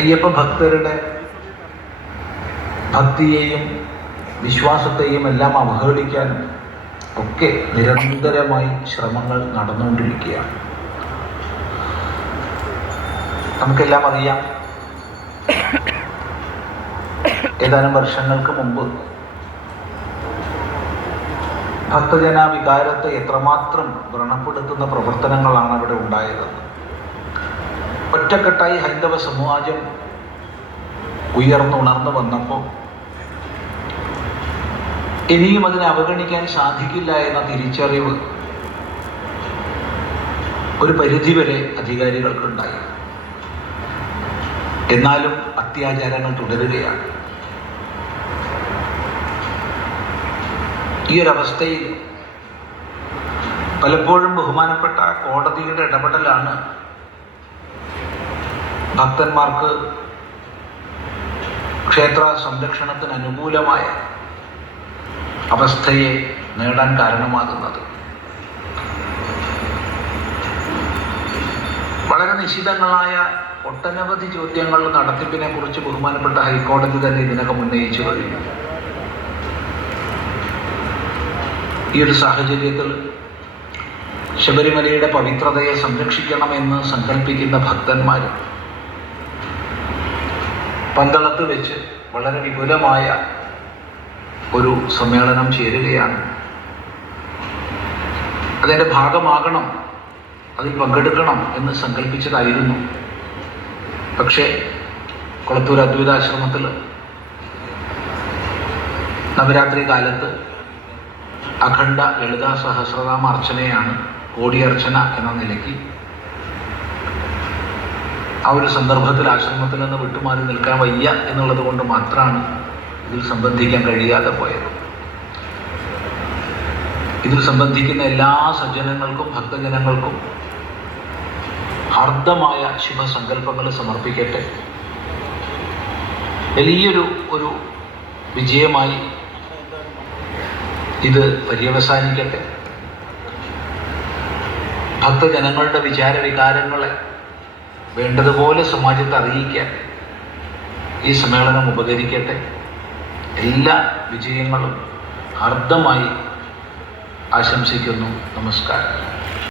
അയ്യപ്പ ഭക്തരുടെ ഭക്തിയെയും വിശ്വാസത്തെയും എല്ലാം അവഹേളിക്കാനും ഒക്കെ നിരന്തരമായി ശ്രമങ്ങൾ നടന്നുകൊണ്ടിരിക്കുകയാണ്. നമുക്കെല്ലാം അറിയാം, ഏതാനും വർഷങ്ങൾക്ക് മുമ്പ് ഭക്തജന വികാരത്തെ എത്രമാത്രം വ്രണപ്പെടുത്തുന്ന പ്രവർത്തനങ്ങളാണ് അവിടെ ഉണ്ടായതെന്ന്. ഒറ്റക്കെട്ടായി ഹൈന്ദവ സമാജം ഉയർന്നുണർന്നു വന്നപ്പോൾ ഇനിയും അതിനെ അവഗണിക്കാൻ സാധിക്കില്ല എന്ന തിരിച്ചറിവ് ഒരു പരിധിവരെ അധികാരികൾക്കുണ്ടായി. എന്നാലും അത്യാചാരങ്ങൾ തുടരുകയാണ്. ഈ ഒരവസ്ഥയിൽ പലപ്പോഴും ബഹുമാനപ്പെട്ട കോടതിയുടെ ഇടപെടലാണ് ഭക്തന്മാർക്ക് ക്ഷേത്ര സംരക്ഷണത്തിന് അനുകൂലമായ അവസ്ഥയെ നേടാൻ കാരണമാകുന്നത്. വളരെ നിശിതങ്ങളായ ഒട്ടനവധി ചോദ്യങ്ങൾ നടത്തിപ്പിനെ കുറിച്ച് ബഹുമാനപ്പെട്ട ഹൈക്കോടതി തന്നെ ഇതിനകം ഉന്നയിച്ചു കഴിഞ്ഞു. ഈ ഒരു സാഹചര്യത്തിൽ ശബരിമലയുടെ പവിത്രതയെ സംരക്ഷിക്കണമെന്ന് സങ്കല്പിക്കുന്ന ഭക്തന്മാർ പന്തളത്ത് വെച്ച് വളരെ വിപുലമായ ഒരു സമ്മേളനം ചേരുകയാണ്. അതിൻ്റെ ഭാഗമാകണം, അതിൽ പങ്കെടുക്കണം എന്ന് സങ്കല്പിച്ചതായിരുന്നു. പക്ഷേ കൊളത്തൂർ അദ്വൈതാശ്രമത്തിൽ നവരാത്രി കാലത്ത് അഖണ്ഡ ലളിതാ സഹസ്രനാമ അർച്ചനയാണ്, കോടിയർച്ചന എന്ന നിലയ്ക്ക്. ആ ഒരു സന്ദർഭത്തിൽ ആശ്രമത്തിൽ നിന്ന് വിട്ടുമാറി നിൽക്കാൻ വയ്യ എന്നുള്ളത് കൊണ്ട് മാത്രമാണ് ഇതിൽ സംബന്ധിക്കാൻ കഴിയാതെ പോയത്. ഇതിൽ സംബന്ധിക്കുന്ന എല്ലാ സജ്ജനങ്ങൾക്കും ഭക്തജനങ്ങൾക്കും ഹാർദമായ ശുഭസങ്കല്പങ്ങൾ സമർപ്പിക്കട്ടെ. വലിയൊരു വിജയമായി ഇത് പര്യവസാനിക്കട്ടെ. ഭക്തജനങ്ങളുടെ വിചാരവികാരങ്ങളെ വേണ്ടതുപോലെ സമാജത്തെ അറിയിക്കാൻ ഈ സമ്മേളനം ഉപകരിക്കട്ടെ. എല്ലാ വിജയങ്ങളും ഹാർദമായി ആശംസിക്കുന്നു. നമസ്കാരം.